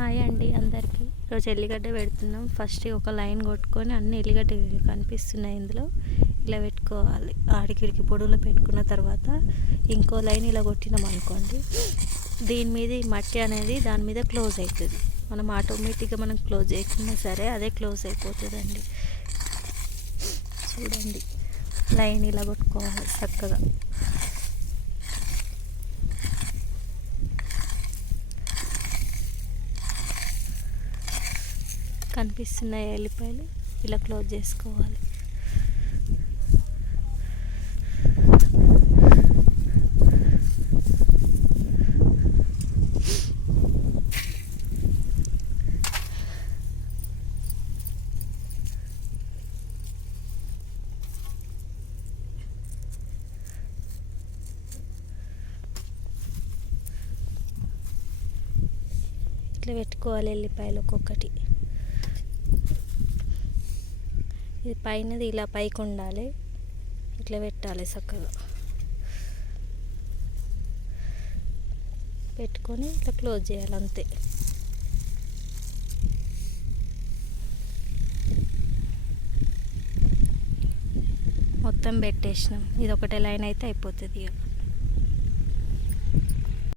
Hi అండి అందరికీ. ఈరోజు ఎల్లిగడ్డ పెడుతున్నాం. ఫస్ట్ ఒక లైన్ కొట్టుకొని అన్ని ఎల్లిగడ్డ కనిపిస్తున్నాయి ఇందులో ఇలా పెట్టుకోవాలి. ఆడికిడికి పొడుగులో పెట్టుకున్న తర్వాత ఇంకో లైన్ ఇలా కొట్టినాం అనుకోండి, దీని మీద ఈ మట్టి అనేది దాని మీద క్లోజ్ అవుతుంది. మనం ఆటోమేటిక్గా మనం క్లోజ్ చేయకున్నా సరే అదే క్లోజ్ అయిపోతుందండి. చూడండి, లైన్ ఇలా కొట్టుకోవాలి చక్కగా. కనిపిస్తున్నాయి ఎల్లిపాయలు, ఇలా క్లోజ్ చేసుకోవాలి. ఇట్లా పెట్టుకోవాలి ఎల్లిపాయలు ఒక్కొక్కటి. ఇది పైనది ఇలా పైకి ఉండాలి, ఇట్లా పెట్టాలి చక్కగా. పెట్టుకొని ఇట్లా క్లోజ్ చేయాలి అంతే. మొత్తం పెట్టేసినాం. ఇది ఒకటే లైన్ అయితే అయిపోతుంది.